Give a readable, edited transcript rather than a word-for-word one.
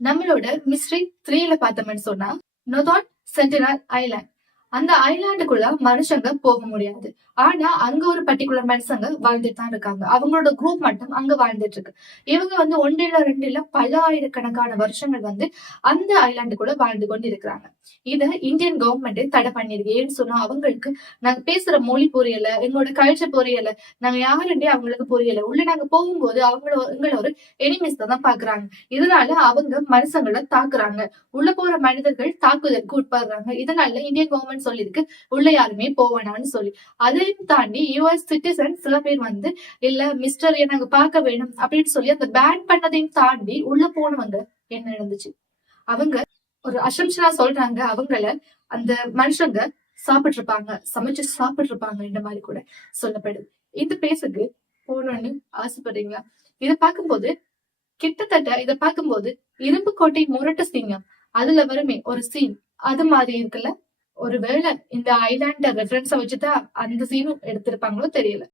நம்மளோட மிஸ்ட்ரி 3ல பார்த்தோம்னு சொன்னா நொதான் சென்டினல் ஐலாண்ட். அந்த ஐலாண்டுக்குள்ள மனுஷங்க போக முடியாது. ஆனா அங்க ஒரு பர்டிகுலர் மனுஷங்க வாழ்ந்துட்டு தான் இருக்காங்க. அவங்களோட குரூப் மட்டும் அங்க வாழ்ந்துட்டு இருக்கு. இவங்க வந்து ஒன்றில ரெண்டுல பல ஆயிரக்கணக்கான வருஷங்கள் வந்து அந்த ஐலாண்டுக்குள்ள வாழ்ந்து கொண்டு இருக்கிறாங்க. இத இந்தியன் கவர்மெண்ட் தடை பண்ணிருக்கு. ஏன்னு சொன்னா அவங்களுக்கு நாங்க பேசுற மொழி புரியல, எங்களோட கல்ச்சர் புரியல, நாங்க யாருன்றே அவங்களுக்கு புரியல. உள்ள நாங்க போகும்போது எங்களை ஒரு எனிமிஸ் தான் பாக்குறாங்க. இதனால அவங்க மனுஷங்களை தாக்குறாங்க. உள்ள போற மனிதர்கள் தாக்குதலுக்கு உட்படுறாங்க. இதனால இந்தியன் கவர்மெண்ட் சொல்லிருக்கு உள்ள யாருமே போவேணான்னு சொல்லி. அதையும் தாண்டி யுஎஸ் சிட்டிசன் சில பேர் வந்து இல்ல மிஸ்டர் நாங்க பார்க்க வேணும் அப்படின்னு சொல்லி அந்த பேன் பண்ணதையும் தாண்டி உள்ள போனவங்க என்ன நடந்துச்சு? அவங்க ஒரு அசம்ஷனா சொல்றாங்க அவங்கள அந்த மனுஷங்க சாப்பிட்டு இருப்பாங்க, சமைச்சு சாப்பிட்டு இருப்பாங்க இந்த மாதிரி கூட சொல்லப்படுது. இந்த பிளேஸுக்கு போகணும்னு ஆசைப்படுறீங்களா? இதை பார்க்கும்போது கிட்டத்தட்ட இதை பார்க்கும்போது இரும்பு கோட்டை முரட்டு சிங்கம் அதுல வருமே ஒரு சீன் அது மாதிரி இருக்குல்ல. ஒருவேளை இந்த ஐலாண்ட ரெஃபரன்ஸா வச்சுதான் அந்த சீனும் எடுத்திருப்பாங்களோ தெரியல.